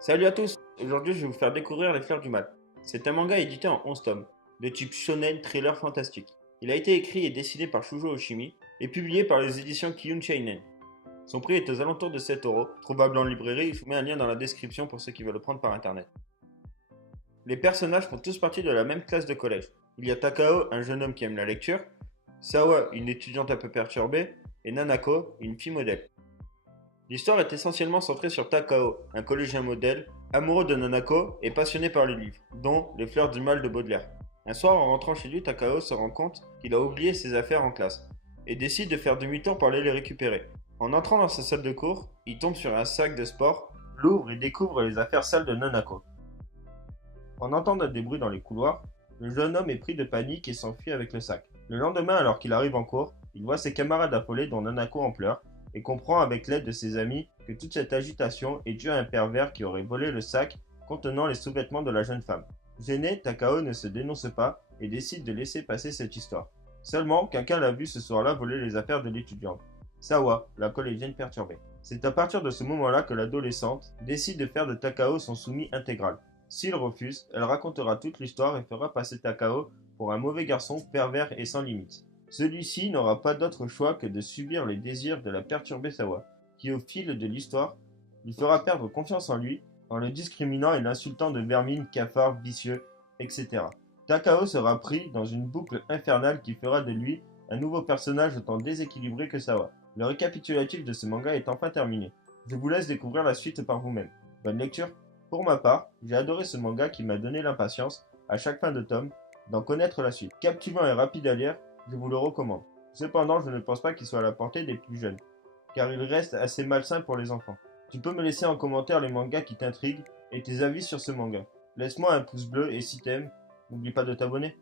Salut à tous, aujourd'hui je vais vous faire découvrir Les Fleurs du Mal. C'est un manga édité en 11 tomes, de type shonen thriller fantastique. Il a été écrit et dessiné par Shujo Oshimi et publié par les éditions Kiyun Seinen. Son prix est aux alentours de 7 euros, trouvable en librairie, je vous mets un lien dans la description pour ceux qui veulent le prendre par internet. Les personnages font tous partie de la même classe de collège. Il y a Takao, un jeune homme qui aime la lecture, Sawa, une étudiante un peu perturbée, et Nanako, une fille modèle. L'histoire est essentiellement centrée sur Takao, un collégien modèle, amoureux de Nanako et passionné par les livres, dont Les Fleurs du Mal de Baudelaire. Un soir, en rentrant chez lui, Takao se rend compte qu'il a oublié ses affaires en classe et décide de faire demi-tour pour aller les récupérer. En entrant dans sa salle de cours, il tombe sur un sac de sport, l'ouvre et découvre les affaires sales de Nanako. En entendant des bruits dans les couloirs, le jeune homme est pris de panique et s'enfuit avec le sac. Le lendemain, alors qu'il arrive en cours, il voit ses camarades affolés dont Nanako en pleurs et comprend avec l'aide de ses amis que toute cette agitation est due à un pervers qui aurait volé le sac contenant les sous-vêtements de la jeune femme. Gêné, Takao ne se dénonce pas et décide de laisser passer cette histoire. Seulement, quelqu'un l'a vu ce soir-là voler les affaires de l'étudiante, Sawa, la collégienne perturbée. C'est à partir de ce moment-là que l'adolescente décide de faire de Takao son soumis intégral. S'il refuse, elle racontera toute l'histoire et fera passer Takao pour un mauvais garçon pervers et sans limite. Celui-ci n'aura pas d'autre choix que de subir les désirs de la perturbée Sawa, qui au fil de l'histoire lui fera perdre confiance en lui en le discriminant et l'insultant de vermine, cafard, vicieux, etc. Takao sera pris dans une boucle infernale qui fera de lui un nouveau personnage autant déséquilibré que Sawa. Le récapitulatif de ce manga est enfin terminé. Je vous laisse découvrir la suite par vous-même. Bonne lecture! Pour ma part, j'ai adoré ce manga qui m'a donné l'impatience, à chaque fin de tome, d'en connaître la suite. Captivant et rapide à lire, je vous le recommande. Cependant, je ne pense pas qu'il soit à la portée des plus jeunes, car il reste assez malsain pour les enfants. Tu peux me laisser en commentaire les mangas qui t'intriguent et tes avis sur ce manga. Laisse-moi un pouce bleu et si t'aimes, n'oublie pas de t'abonner.